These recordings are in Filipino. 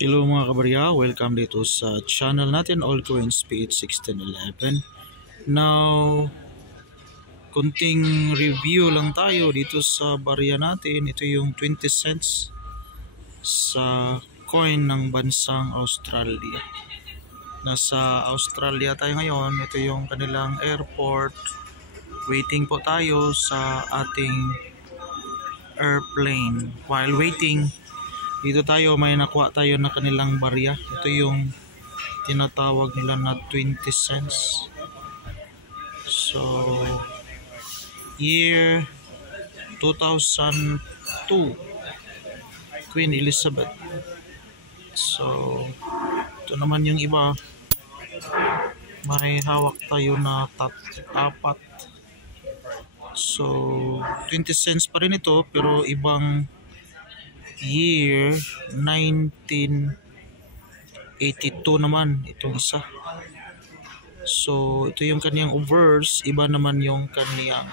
Hello mga kabarya, welcome dito sa channel natin, All Coins Speed 1611. Now, kunting review lang tayo dito sa barya natin. Ito yung 20 cents sa coin ng bansang Australia. Nasa Australia tayo ngayon. Ito yung kanilang airport. Waiting po tayo sa ating airplane. While waiting, dito tayo may nakuha tayo na kanilang barya. Ito yung tinatawag nila na 20 cents. So year 2002, Queen Elizabeth. So ito naman yung iba, may hawak tayo na apat. So 20 cents pa rin ito, pero ibang year, 1982 naman itong isa. So ito yung kaniyang obverse, iba naman yung kaniyang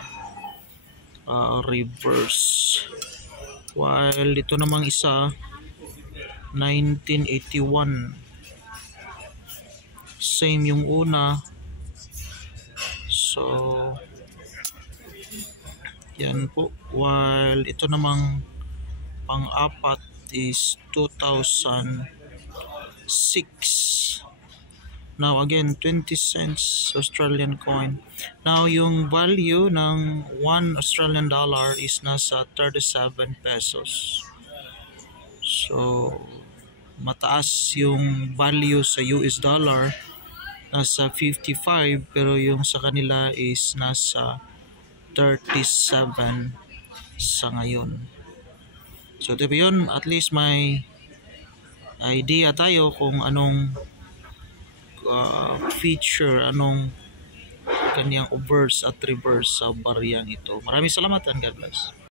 reverse. While ito namang isa, 1981, same yung una. So yan po. While ito namang pang-apat is 2006. Now again, 20 cents Australian coin. Now yung value ng 1 Australian dollar is nasa 37 pesos. So mataas yung value sa US dollar, nasa 55, pero yung sa kanila is nasa 37 sa ngayon. So diba yun, at least may idea tayo kung anong feature, anong kanyang obverse at reverse sa baryang ito. Maraming salamat and God bless.